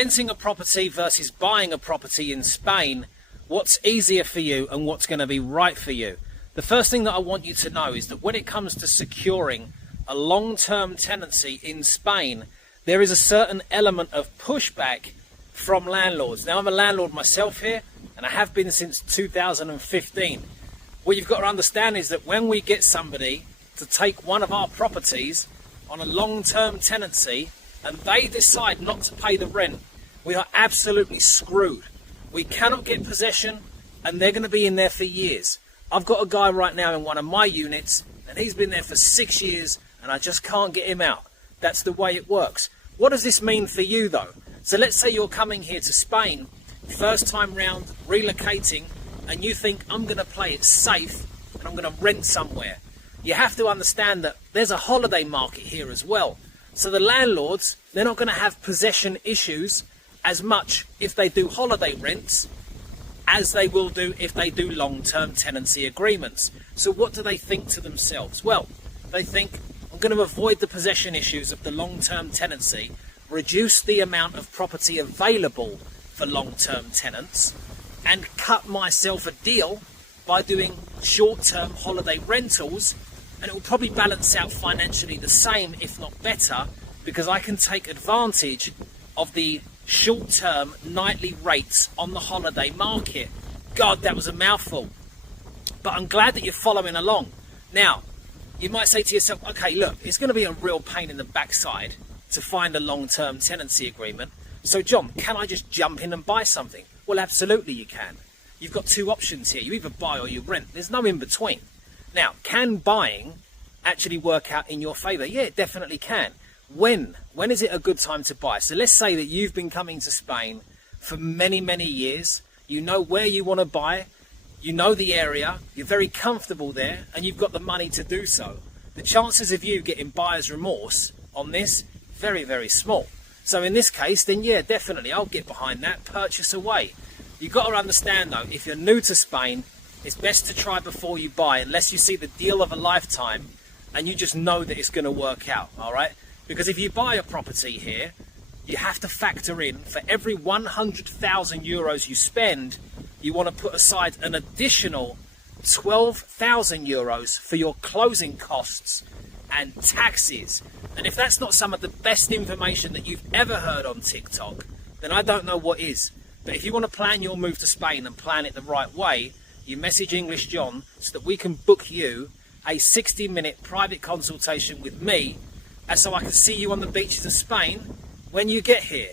renting a property versus buying a property in Spain, what's easier for you and what's going to be right for you? The first thing that I want you to know is that when it comes to securing a long-term tenancy in Spain, there is a certain element of pushback from landlords. Now, I'm a landlord myself here, and I have been since 2015. What you've got to understand is that when we get somebody to take one of our properties on a long-term tenancy and they decide not to pay the rent, we are absolutely screwed. We cannot get possession, and they're going to be in there for years. I've got a guy right now in one of my units, and he's been there for 6 years, and I just can't get him out. That's the way it works. What does this mean for you, though? So let's say you're coming here to Spain, first time round, relocating, and you think, I'm going to play it safe, and I'm going to rent somewhere. You have to understand that there's a holiday market here as well. So the landlords, they're not going to have possession issues as much if they do holiday rents as they will do if they do long-term tenancy agreements. So what do they think to themselves? Well, they think, I'm going to avoid the possession issues of the long-term tenancy, reduce the amount of property available for long-term tenants, and cut myself a deal by doing short-term holiday rentals, and it will probably balance out financially the same, if not better, because I can take advantage of the short-term nightly rates on the holiday market. God, that was a mouthful. But I'm glad that you're following along. Now, you might say to yourself, okay, look, it's going to be a real pain in the backside to find a long-term tenancy agreement. So, John, can I just jump in and buy something? Well, absolutely you can. You've got two options here. You either buy or you rent. There's no in between. Now, can buying actually work out in your favour? Yeah, it definitely can. When is it a good time to buy? So let's say that you've been coming to Spain for many, many years. You know where you want to buy. You know the area. You're very comfortable there, and you've got the money to do so. The chances of you getting buyer's remorse on this, very, very small. So in this case, then yeah, definitely, I'll get behind that. Purchase away. You've got to understand, though, if you're new to Spain, it's best to try before you buy, unless you see the deal of a lifetime and you just know that it's going to work out, all right? Because if you buy a property here, you have to factor in, for every 100,000 euros you spend, you want to put aside an additional 12,000 euros for your closing costs and taxes. And if that's not some of the best information that you've ever heard on TikTok, then I don't know what is. But if you want to plan your move to Spain and plan it the right way, you message English John so that we can book you a 60-minute private consultation with me, and so I can see you on the beaches of Spain when you get here.